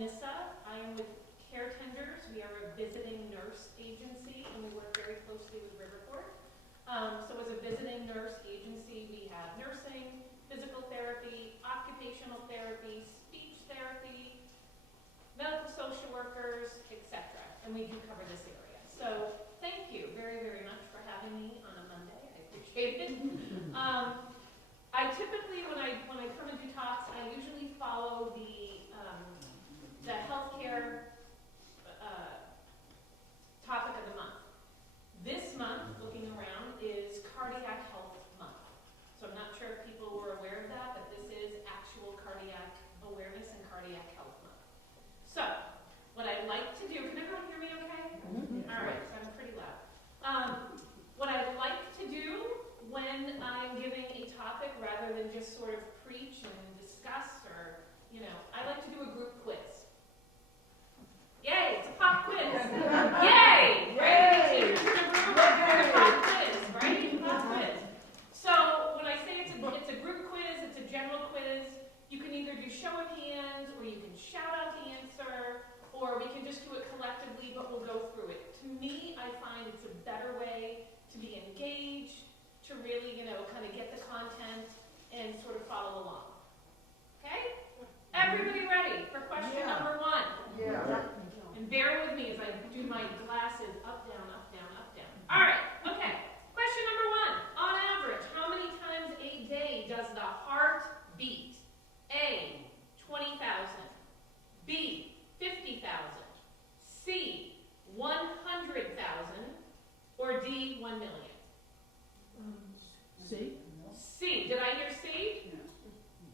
NISA. I am with Care Tenders. We are a visiting nurse agency, and we work very closely with Riverport. So as a visiting nurse agency, we have nursing, physical therapy, occupational therapy, speech therapy, medical social workers, etc. And we do cover this area. So thank you very, very much for having me on a Monday. I appreciate it. I typically, when I come and do talks, I usually follow the healthcare topic of the month. This month, looking around, is Cardiac Health Month. So I'm not sure if people were aware of that, but this is actual cardiac awareness and cardiac health month. So, what I'd like to do, can everyone hear me okay? Mm-hmm. All right, so I'm pretty loud. What I'd like to do when I'm giving a topic, rather than just sort of preach and discuss, or, I like to do a group quiz. Yay, it's a pop quiz. Yay! Right? Pop quiz, right? Pop quiz. So when I say it's a group quiz, it's a general quiz, you can either do show of hands, or you can shout out the answer, or we can just do it collectively, but we'll go through it. To me, I find it's a better way to be engaged, to really, kind of get the content and sort of follow along. Okay? Everybody ready for question number 1? Yeah. And bear with me as I do my glasses up, down, up, down, up, down. All right, okay. Question number 1. On average, how many times a day does the heart beat? A, 20,000. B, 50,000. C, 100,000. Or D, 1 million. C? C. Did I hear C? Yeah.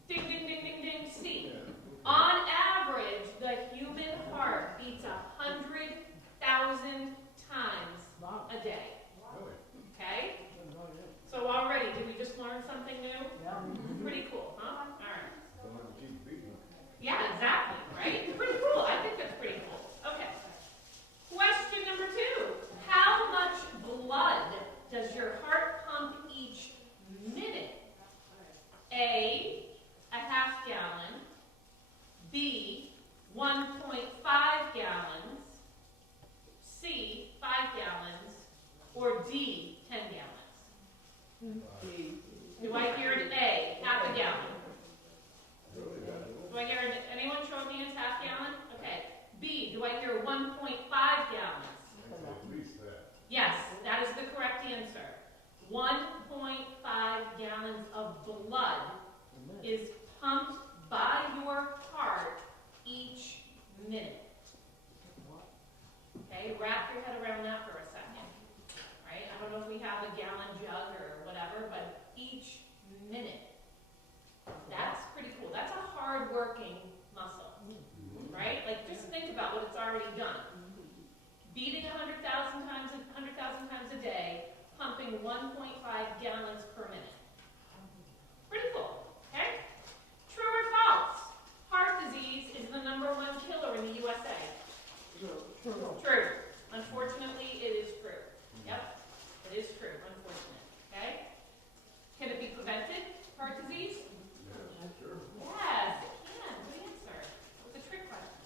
Ding, ding, ding, ding, ding. C. Yeah. On average, the human heart beats 100,000 times a day. Okay? So already, did we just learn something new? Yeah. Pretty cool, huh? All right. Yeah, exactly, right? Pretty cool. I think that's pretty cool. Okay. Question number 2. How much blood does your heart pump each minute? A, ½ gallon. B, 1.5 gallons. C, 5 gallons. Or D, 10 gallons. Do I hear an A, ½ a gallon? Do I hear anyone show of hands, ½ gallon? Okay. B, do I hear 1.5 gallons? At least that. Yes, that is the correct answer. 1.5 gallons of blood is pumped by your heart each minute. Okay, wrap your head around that for a second. Right? I don't know if we have a gallon jug or whatever, but each minute. That's pretty cool. That's a hard-working muscle. Right? Like, just think about what it's already done. Beating 100,000 times a day, pumping 1.5 gallons per minute. Pretty cool, okay? True or false? Heart disease is the #1 killer in the USA. True. Unfortunately, it is true. Yep, it is true, unfortunate, okay? Can it be prevented, heart disease? Sure. Yes, it can. Good answer. It's a trick question.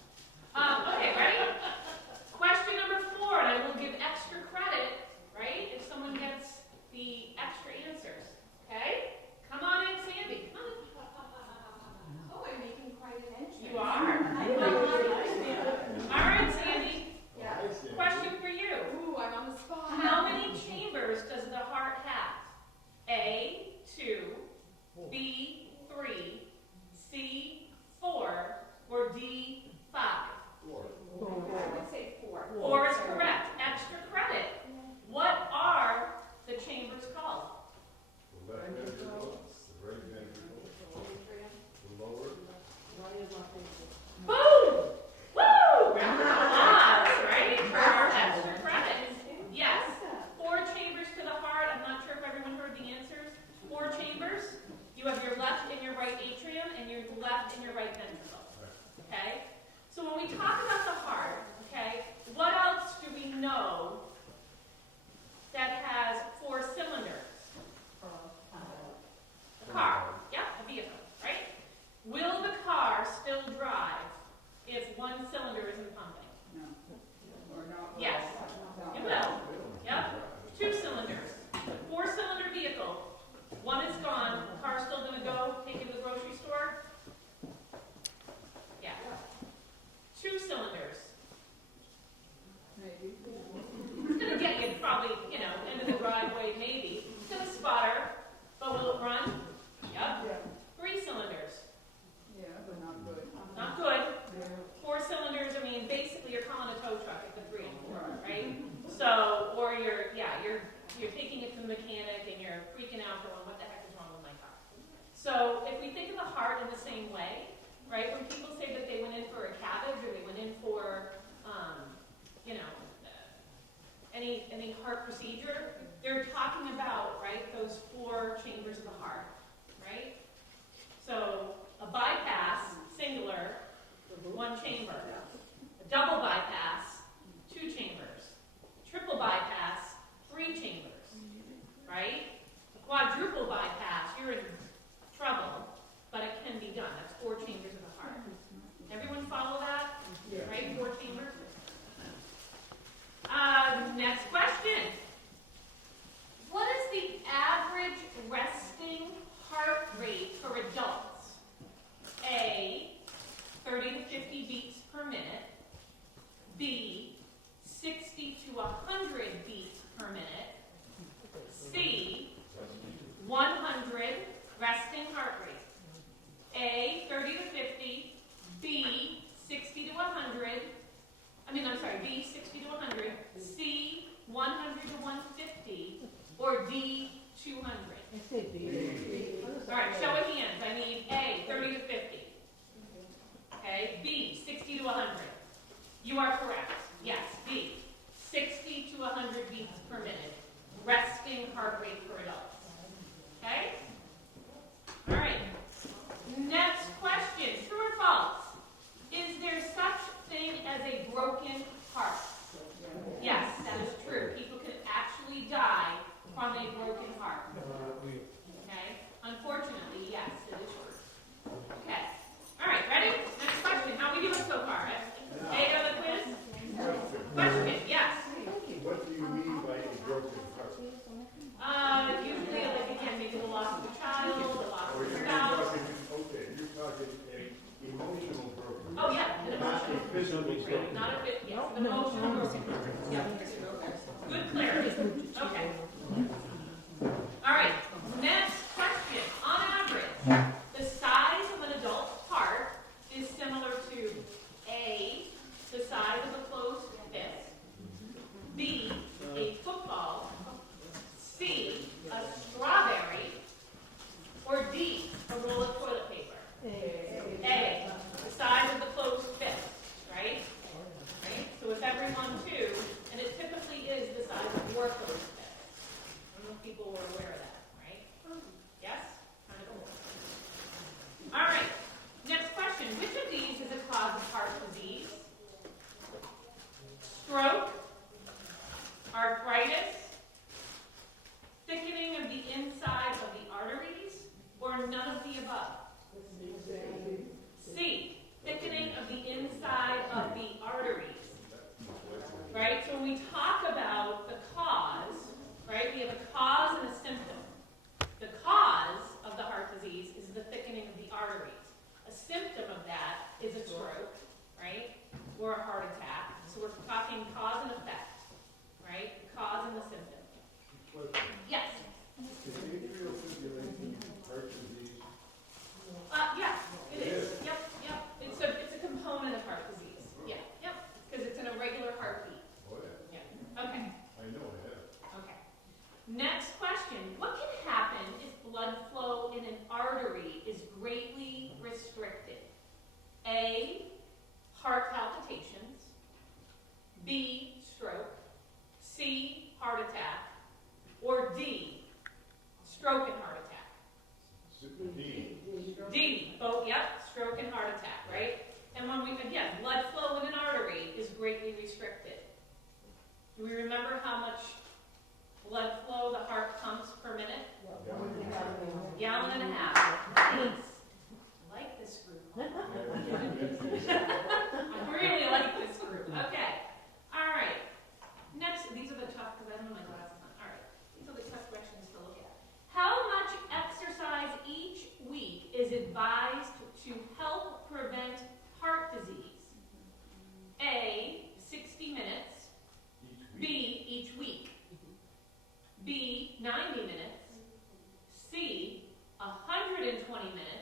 Okay, ready? Question number 4, and I will give extra credit, right, if someone gets the extra answers. Okay? Come on in, Sandy. Come on. Oh, I'm making quite an entrance. You are. All right, Sandy. Yeah. Question for you. Ooh, I'm on the spot. How many chambers does the heart have? A, 2, B, 3, C, 4, or D, 5? 4. I would say 4. 4 is correct. Extra credit. What are the chambers called? The left ventricle, the right ventricle, the lower. Boom! Woo! Round of applause, right? For our extra credit. Yes. 4 chambers to the heart. I'm not sure if everyone heard the answers. 4 chambers. You have your left and your right atrium, and your left and your right ventricle. Okay? So when we talk about the heart, okay, what else do we know that has 4 cylinders? A car. Yeah, a vehicle, right? Will the car still drive right? When people say that they went in for a cabbage or they went in for, you know, any heart procedure, they're talking about, right, those 4 chambers of the heart, right? So a bypass, singular, 1 chamber. A double bypass, 2 chambers. Triple bypass, 3 chambers, right? A quadruple bypass, you're in trouble, but it can be done. That's 4 chambers of the heart. Everyone follow that? Right? 4 chambers? Next question. What is the average resting heart rate for adults? A, 30 to 50 beats per minute. B, 60 to 100 beats per minute. C, 100 resting heart rate. A, 30 to 50. B, 60 to 100. B, 60 to 100. C, 100 to 150. Or D, 200. All right, show of hands. I need A, 30 to 50. Okay, B, 60 to 100. You are correct. Yes, B, 60 to 100 beats per minute. Resting heart rate for adults. Okay? All right. Next question. True or false? Is there such thing as a broken heart? Yes, that is true. People can actually die from a broken heart. Okay? Unfortunately, yes, it is true. Okay. All right, ready? Next question. How are we doing so far? A on the quiz? Question, yes. What do you mean by a broken heart? Usually, like, again, maybe the loss of a child, the loss Or of a you're spouse. talking an emotional broken. Oh, yeah, an Not emotional. a physical broken. Not a bit, yes, an emotional broken. Yeah. Good clarity. Okay. All right, next question. On average, the size of an adult's heart is similar to A, the size of a closed fist, B, a football, C, a strawberry, or D, a roll of toilet paper. A, the size of the closed fist, right? Right? So if everyone too, and it typically is the size of your closed fist. I don't know if people were aware of that, right? Yes? Kind of cool. All right. Next question. Which of these is a cause of heart disease? Stroke, arthritis, thickening of the inside of the arteries, or none of the above? C, thickening of the inside of the arteries. Right? So when we talk about the cause, right, we have a cause and a symptom. The cause of the heart disease is the thickening of the arteries. A symptom of that is a stroke, right, or a heart attack. So we're talking cause and effect, right? The cause and the symptom. Yes? Is atrial fibrillation heart disease? Yes, it is. Yep. It's a component of heart disease. Yeah, yep. Because it's an irregular heartbeat. Oh, yeah. Yeah. Okay. I know I have. Okay. Next question. What can happen if blood flow in an artery is greatly restricted? A, heart palpitations. B, stroke. C, heart attack. Or D, stroke and heart attack. D. D, both, yep, stroke and heart attack, right? And when we, again, blood flow in an artery is greatly restricted. Do we remember how much blood flow the heart pumps per minute? Gallon and a half. Nice. I like this group. I really like this group. Okay. All right. Next, these are the tough, because I don't have my glasses on. All right. These are the tough questions to look at. How much exercise each week is advised to help prevent heart disease? A, 60 minutes. B, each week. B, 90 minutes. C, 120 minutes.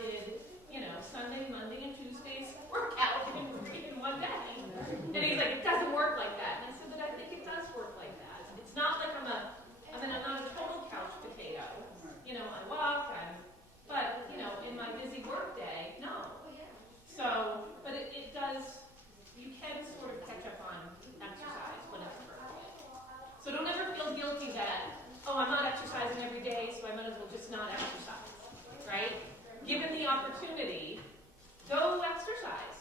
did, Sunday, Monday, and Tuesday's workout in one day. And he's like, it doesn't work like that. And I said, but I think it does work like that. It's not like I'm not a total couch potato. I walk, but, in my busy work day, no. So, but it does, you can sort of catch up on exercise when it's appropriate. So don't ever feel guilty that, I'm not exercising every day, so I might as well just not exercise, right? Given the opportunity, go exercise.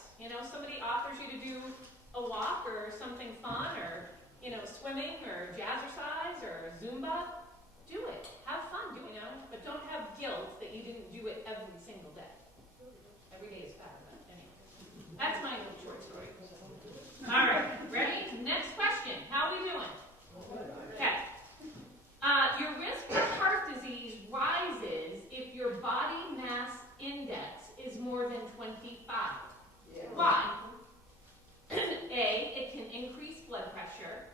Somebody offers you to do a walk or something fun or, swimming or jazzercise or Zumba, do it. Have fun, but don't have guilt that you didn't do it every single day. Every day is bad, but anyway. That's my little short story. All right, ready? Next question. How are we doing? Okay. Your risk for heart disease rises if your body mass index is more than 25. Yeah. Why? A, it can increase blood pressure.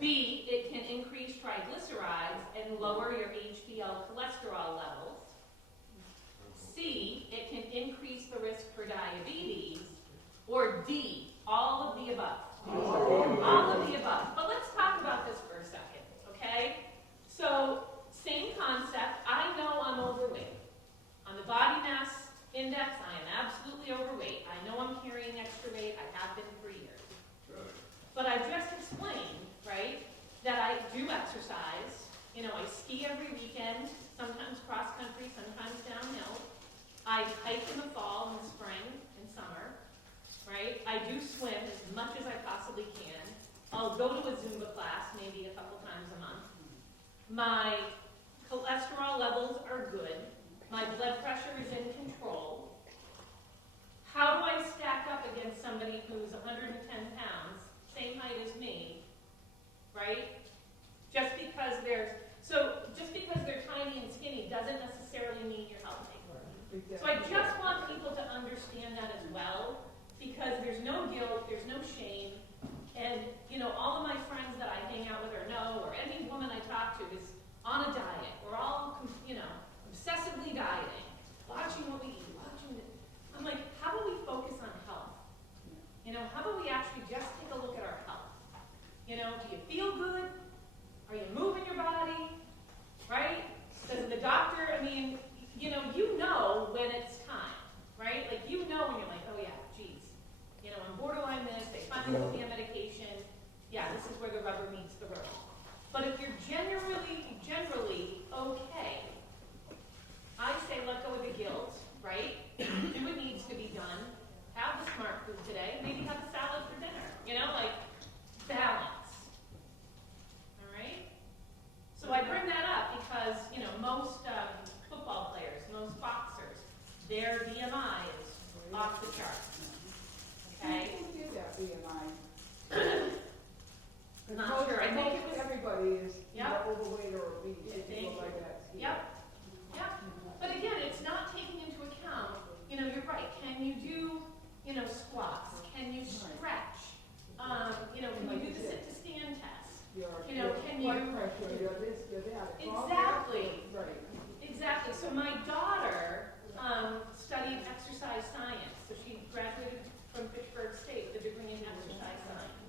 B, it can increase triglycerides and lower your HDL cholesterol levels. C, it can increase the risk for diabetes. Or D, all of the above. All of the above. But let's talk about this for a second, okay? So, same concept. I know I'm overweight. On the body mass index, I am absolutely overweight. I know I'm carrying extra weight. I have been for years. But I just explained, right, that I do exercise. I ski every weekend, sometimes cross-country, sometimes downhill. I hike in the fall and the spring and summer, right? I do swim as much as I possibly can. I'll go to a Zumba class maybe a couple times a month. My cholesterol levels are good. My blood pressure is in control. How do I stack up against somebody who's 110 pounds, same height as me, right? Just because they're tiny and skinny doesn't necessarily mean you're healthy. So I just want people to understand that as well, because there's no guilt, there's no shame, and all of my friends that I hang out with or any woman I talk to is on a diet. We're all obsessively dieting, watching what we eat, I'm like, how about we focus on health? How about we actually just take a look at our health? Do you feel good? Are you moving your body? Right? Does the doctor, when it's time, right? Like, when you're like, oh yeah, geez, I'm borderline this, they finally put me on medication. Yeah, this is where the rubber meets the road. But if you're generally okay, I say let go of the guilt, right? Do what needs to be done. Have the smart food today. Maybe have a salad for dinner. Balance. All right? So I bring that up because, most football players, most boxers, their BMI is off the charts. Okay? Who did that BMI? Not sure. I think it was everybody is Yep. overweight or obese. I think- People like that. Yep. But again, it's not taking into account, you're right. Can you do, squats? Can you stretch? Can you do the sit to stand test? Your can blood you- pressure, your this, your that. It's all Exactly. Right. Exactly. So my daughter studied exercise science. So she graduated from Pittsburgh State with a degree in exercise science.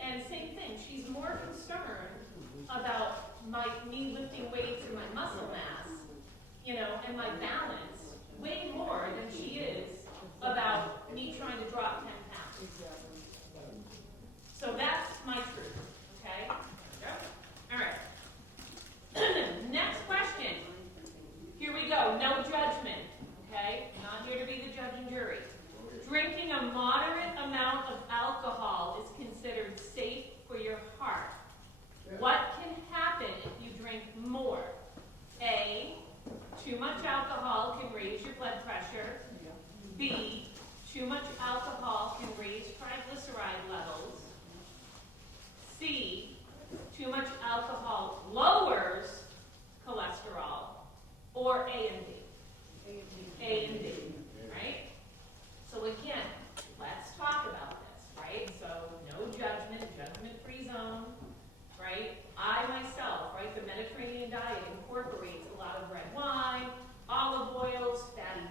And same thing. She's more concerned about me lifting weights and my muscle mass, and my balance way more than she is about me trying to drop 10 pounds. Exactly. So that's my truth. Okay? All right. Next question. Here we go. No judgment. Okay? I'm not here to be the judge and jury. Drinking a moderate amount of alcohol is considered safe for your heart. What can happen if you drink more? A, too much alcohol can raise your blood pressure. B, too much alcohol can raise triglyceride levels. C, too much alcohol lowers cholesterol. Or A and D. A and D, right? So again, let's talk about this, right? So no judgment, judgment-free zone, right? I myself, right, the Mediterranean diet incorporates a lot of red wine, olive oils, fatty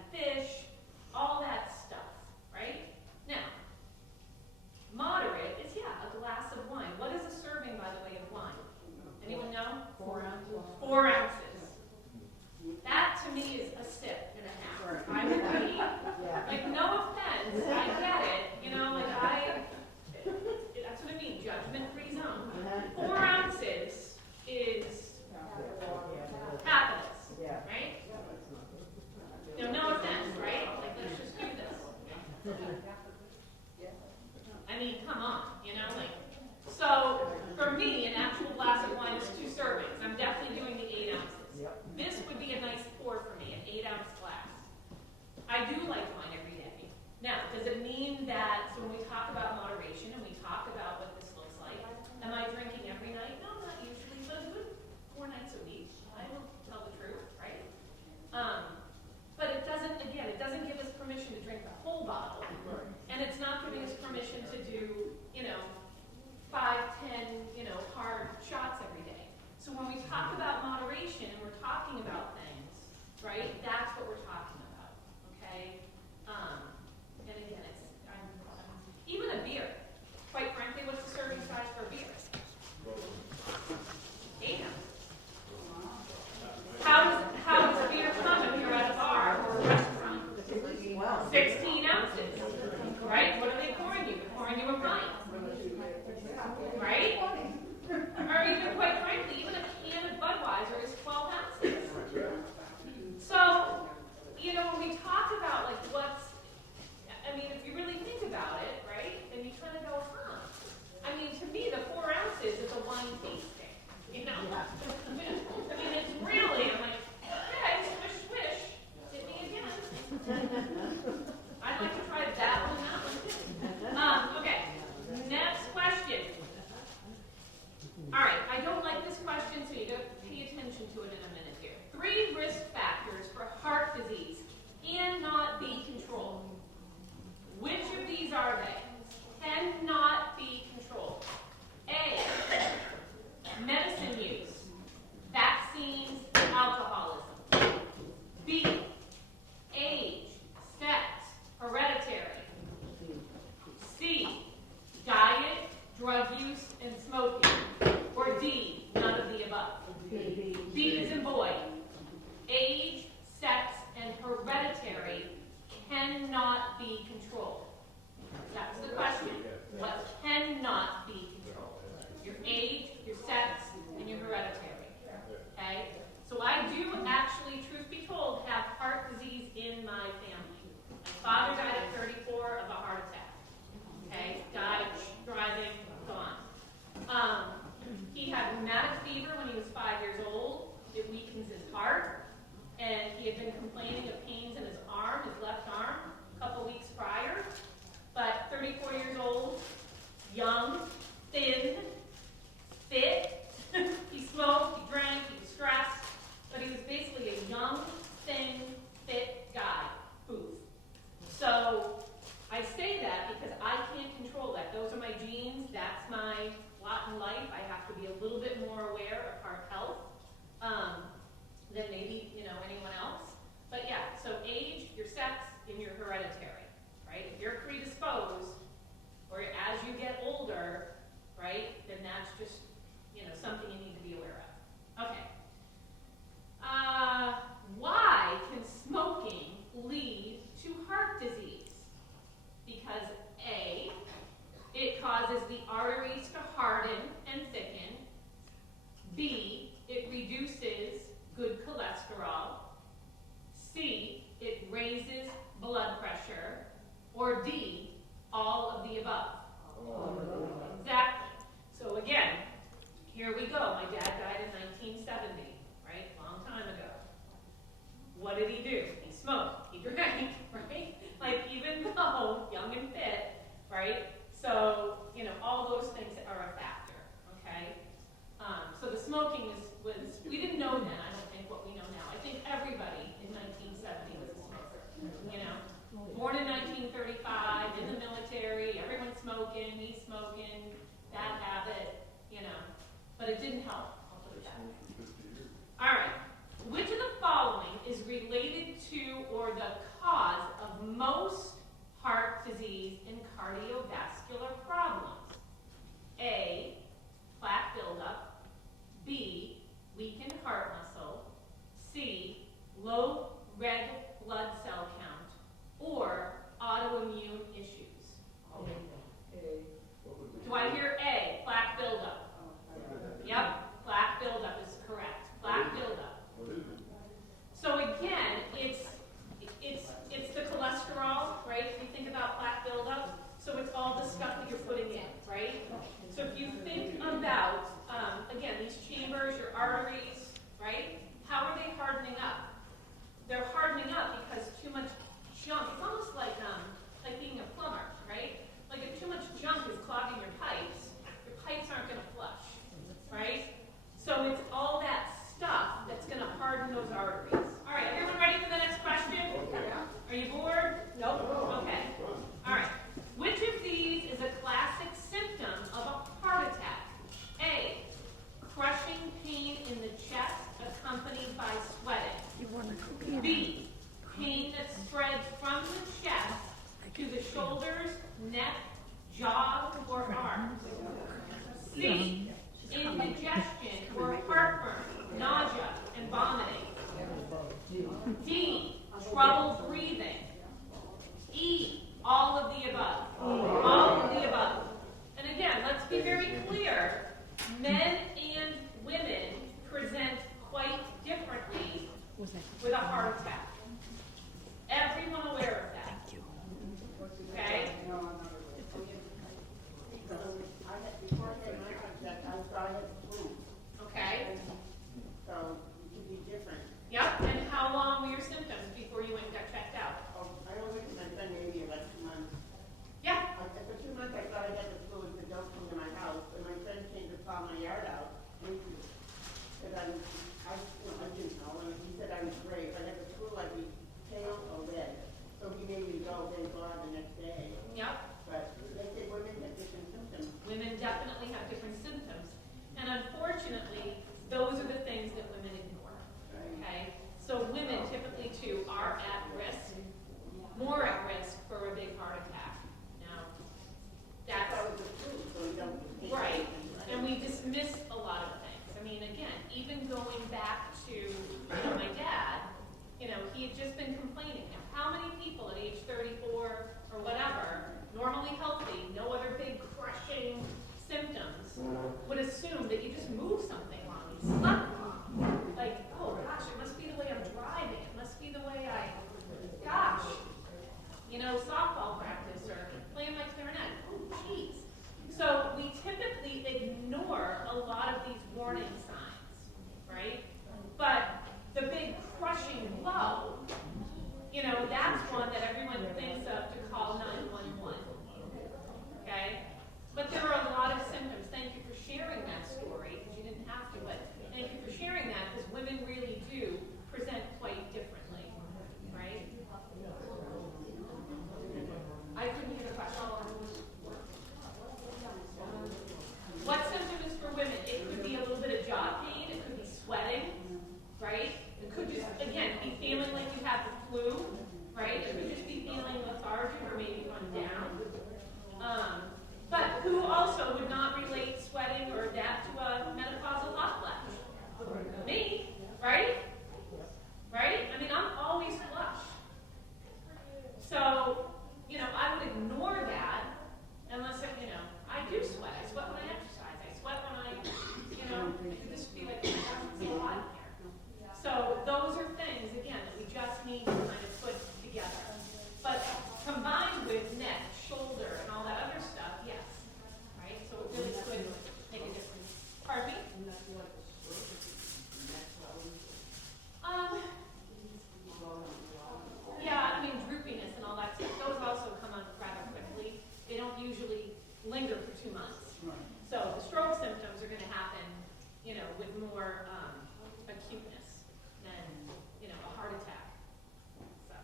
I'd like to try that one, that one too. Okay, next question. All right, I don't like this question, so you got to pay attention to it in a minute here. 3 risk factors for heart disease cannot be controlled. Which of these are they? Cannot be controlled. A, medicine use, vaccines, alcoholism. B, age, sex, hereditary. C, diet, drug use, and smoking. Or D, none of the above. B as in boy. Age, sex, and hereditary cannot be controlled. That's the question. What cannot be controlled? Your age, your sex, and your hereditary. Okay? So I do actually, truth be told, have heart disease in my family. My father died at 34 of a heart attack. Okay? Died driving, gone. He had rheumatic fever when he was 5 years old. It weakens his heart. And he had been complaining of pains in his arm, his left arm, a couple weeks prior. But 34 years old, young, thin, fit. He smoked, he drank, he was stressed. But he was basically a young, thin, fit guy. Poof. So I say that because I can't control that. Those are my genes. That's my lot in life. I have to be a little bit more aware of heart health than maybe, anyone else. But yeah, so age, your sex, and your hereditary, right? If you're predisposed, or as you get older, right, then that's just, something you need to be aware of. Okay. Why can smoking lead to heart disease? Because A, it causes the arteries to harden and thicken. B, it reduces good cholesterol. C, it raises blood pressure. Or D, all of the above. Exactly. So again, here we go. My dad died in 1970, right? Long time ago. What did he do? He smoked. He drank, right? Like, even though young and fit, right? So, all those things are a factor, okay? So the smoking was, we didn't know then, I don't think, what we know now. I think everybody in 1970 was a smoker, Born in 1935, in the military, everyone's smoking, he's smoking, bad habit, but it didn't help. I'll put it that way. All right. Which of the following is related to or the cause of most heart disease and cardiovascular problems? A, plaque buildup. B, weakened heart muscle. C, low red blood cell count. Or autoimmune issues. Do I hear A, plaque buildup? Yep, plaque buildup is correct. Plaque buildup. So again, it's the cholesterol, right? If you think about plaque buildup, so it's all the stuff that you're putting in, right? So if you think about, again, these chambers, your arteries, right? How are they hardening up? They're hardening up because too much junk. It's almost like being a plumber, right? Like if too much junk is clogging your pipes aren't going to flush, right? So it's all that stuff that's going to harden those arteries. All right, everyone ready for the next question? Are you bored? Nope. Okay. All right. Which of these is a classic symptom of a heart attack? A, crushing pain in the chest accompanied by sweating. B, pain that spreads from the chest to the shoulders, neck, jaw, or arms. C, indigestion or heartburn, nausea, and vomiting. D, trouble breathing. E, all of the above. All of the above. And again, let's be very clear. Men and women present quite differently with a heart attack. Everyone aware of that? Okay? Before I had my heart attack, I had the flu. Okay? So it could be different. Yep. And how long were your symptoms before you went and got checked out? feeling like you have the flu, right? It could just be feeling lethargic or maybe run down. But who also would not relate sweating or adapt to a menopausal hot flash? Me, right? Right? I mean, I'm always flushed. So, I would ignore that unless, I do sweat. I sweat when I exercise. I sweat when I, it could just be like, oh my gosh, it's so hot in here. So those are things, again, that we just need to kind of put together. But combined with neck, shoulder, and all that other stuff, yes. Right? So it really could make a difference. Pardon me? Yeah, I mean, droopiness and all that stuff, those also come on rather quickly. They don't usually linger for 2 months. So the stroke symptoms are going to happen, with more acuteness than, a heart attack. So,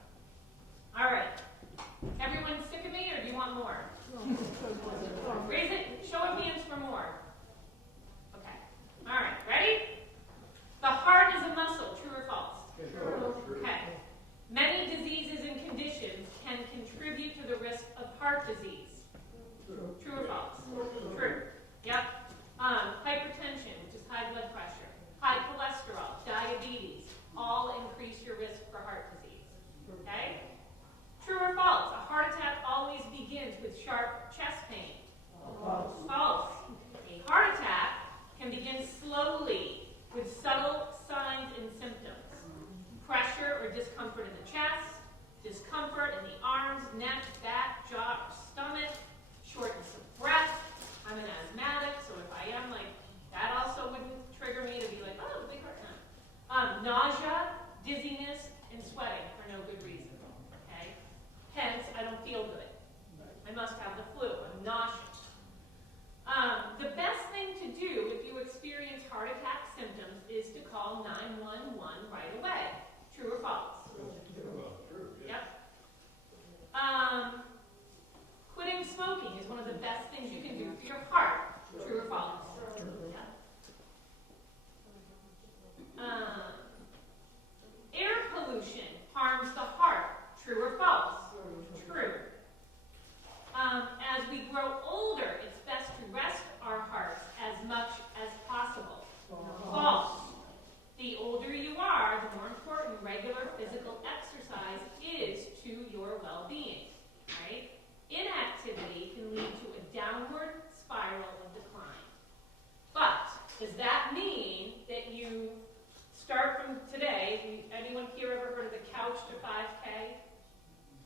all right. Everyone sick of me, or do you want more? Raise it. Show of hands for more. Okay. All right. Ready? The heart is a muscle. True or false? Okay. Many diseases and conditions can contribute to the risk of heart disease. True or false? True. Yep. Hypertension, which is high blood pressure, high cholesterol, diabetes, all increase your risk for heart disease. Okay? True or false? A heart attack always begins with sharp chest pain. False. A heart attack can begin slowly with subtle signs and symptoms. Pressure or discomfort in the chest, discomfort in the arms, neck, back, jaw, or stomach, shortness of breath. I'm an asthmatic, so if I am that also wouldn't trigger me to be like, oh, big heart. No. Nausea, dizziness, and sweating for no good reason. Okay? Hence, I don't feel good. I must have the flu. I'm nauseous. The best thing to do if you experience heart attack symptoms is to call 911 right away. True or false? True, Yep. Quitting smoking is one of the best things you can do for your heart. True or false? Yep. Air pollution harms the heart. True or false? True. As we grow older, it's best to rest our hearts as much as possible. False. The older you are, the more important regular physical exercise is to your well-being. Right? Inactivity can lead to a downward spiral of decline. But does that mean that you start from today? Anyone here ever heard of the couch to 5K?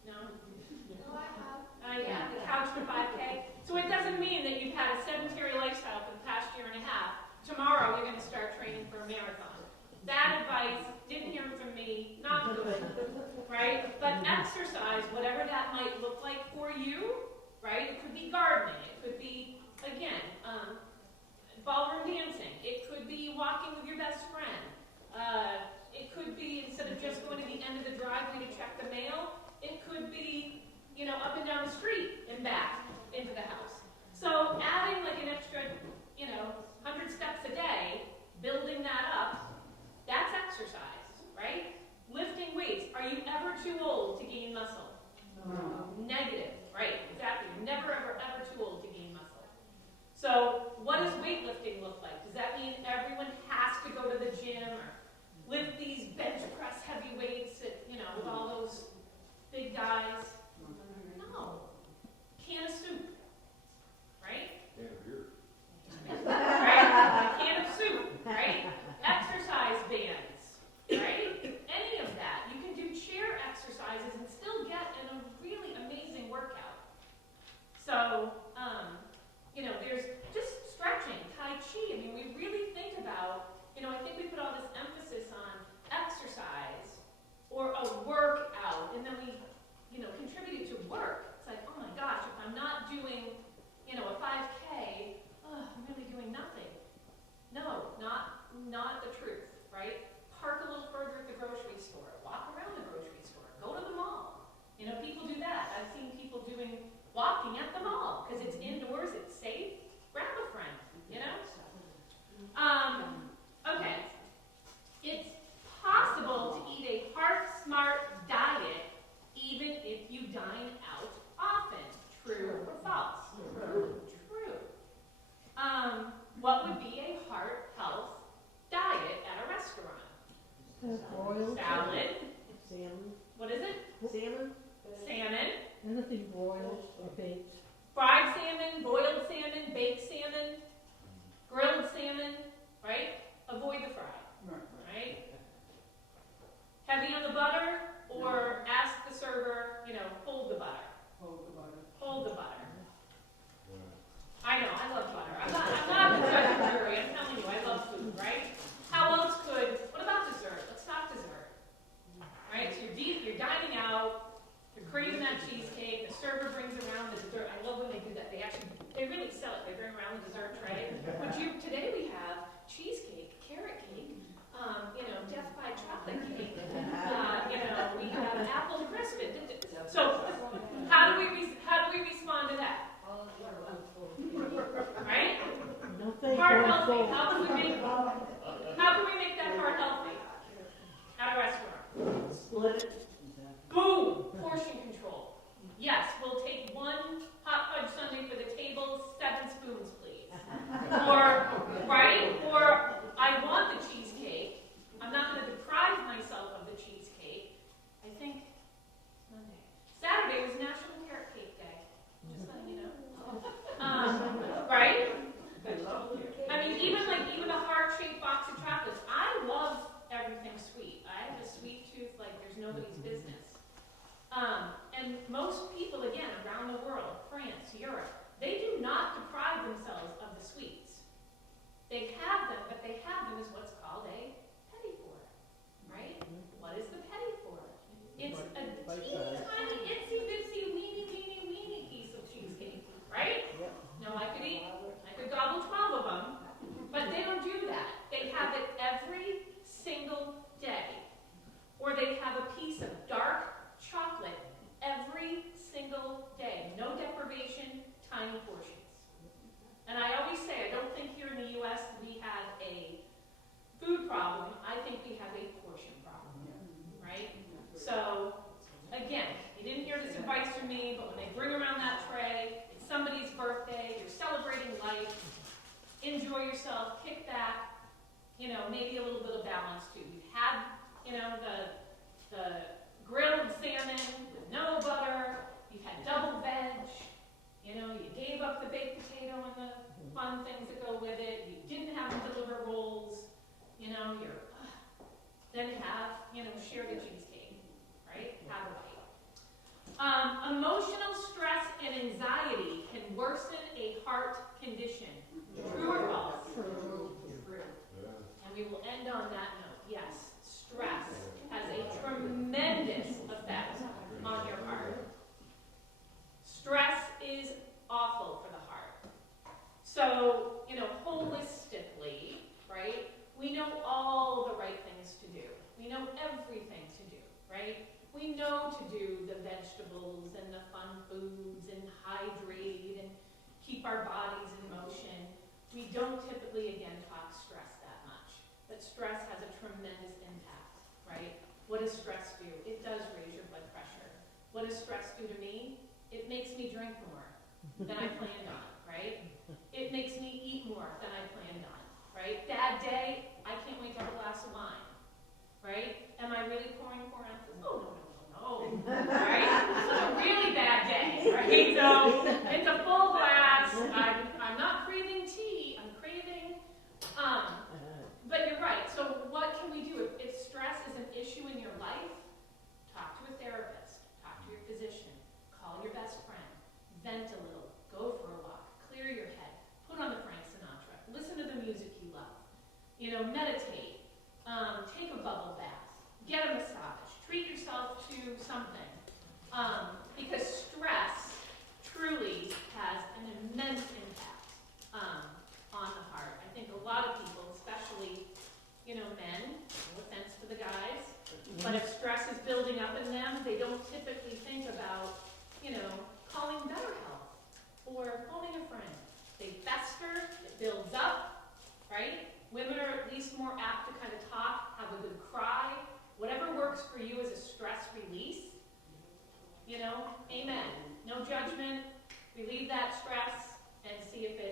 No? No, I have. Yeah, the couch to 5K. So it doesn't mean that you've had a sedentary lifestyle for the past year and a half. Tomorrow you're going to start training for a marathon. Bad advice, didn't hear from me, not good, right? But exercise, whatever that might look like for you, right? It could be gardening. It could be, again, ballroom dancing. It could be walking with your best friend. It could be, instead of just going to the end of the driveway to check the mail, it could be, up and down the street and back into the house. So adding an extra, 100 steps a day, building that up, that's exercise, right? Lifting weights. Are you ever too old to gain muscle? No. Negative, right? Exactly. You're never, ever, ever too old to gain muscle. So what does weightlifting look like? Does that mean everyone has to go to the gym or lift these bench press heavy weights with all those big guys? No. Can of soup, right? And beer. Right? A can of soup, right? Exercise. smart diet even if you dine out often. True or false? True. What would be a heart health diet at a restaurant? Broiled Salad. salmon, What is it? Salmon? Salmon. anything broiled or baked. Fried salmon, boiled salmon, baked salmon, grilled salmon, right? Avoid the fry, right? Heavy on the butter, or ask the server, hold the butter. Hold the butter. Hold the butter. I know, I love butter. I'm not the judge and jury. I'm telling you, I love food, right? How else what about dessert? Let's talk dessert. Right? So you're dining out, you're craving that cheesecake, the server brings around the dessert. I love when they do that. They really sell it. They bring around the dessert tray. Today we have cheesecake, carrot cake, death by chocolate cake. We have apple crisp. So how do we respond to that? Right? Don't think Heart going healthy. forward. How can we make that heart healthy at a restaurant? Split it. Boom! Portion control. Yes, we'll take one hot fudge sundae for the table, 7 spoons, please. Or I want the cheesecake. I'm not going to deprive myself of the cheesecake. I think Saturday was National Carrot Cake Day. Just letting you know. Right? I mean, even a heart-shaped box of chocolates. I love everything sweet. I have a sweet tooth like there's nobody's business. And most people, again, around the world, France, Europe, they do not deprive themselves of the sweets. They have them, but they have them as what's called a petit four, right? What is the petit four? It's a teeny tiny, itsy bitsy, weeny piece of cheesecake, right? No, I could gobble 12 of them, but they don't do that. They have it every single day. Or they have a piece of dark chocolate every single day. No deprivation, tiny portions. And I always say, I don't think here in the U.S. we have a food problem. I think we have a portion problem, right? So, again, you didn't hear this advice from me, but when they bring around that tray, it's somebody's birthday, you're celebrating life, enjoy yourself, kick back, maybe a little bit of balance too. You had, the grilled salmon with no butter, you had double veg, you gave up the baked potato and the fun things that go with it, you didn't have them deliver rolls, then share the cheesecake, right? Have a bite. Emotional stress and anxiety can worsen a heart condition. True or false? True. And we will end on that note. Yes, stress has a tremendous effect on your heart. Stress is awful for the heart. So, holistically, right, we know all the right things to do. We know everything to do, right? We know to do the vegetables and the fun foods and hydrate and keep our bodies in motion. We don't typically, again, talk stress that much. But stress has a tremendous impact, right? What does stress do? It does raise your blood pressure. What does stress do to me? It makes me drink more than I planned on, right? It makes me eat more than I planned on, right? Bad day, I can't wait to have a glass of wine, right? Am I really pouring 4 ounces? Oh, no. Right? This is a really bad day, right? So it's a full glass. I'm not craving tea. I'm craving, but you're right. So what can we do? If stress is an issue in your life, talk to a therapist, talk to your physician, call your best friend, vent a little, go for a walk, clear your head, put on the Frank Sinatra, listen to the music you love, meditate, take a bubble bath, get a massage, treat yourself to something, because stress truly has an immense impact on the heart. I think a lot of people, especially, men, no offense to the guys, but if stress is building up in them, they don't typically think about, calling BetterHelp or phoning a friend. They fester, it builds up, right? Women are at least more apt to kind of talk, have a good cry. Whatever works for you as a stress that stress and see if it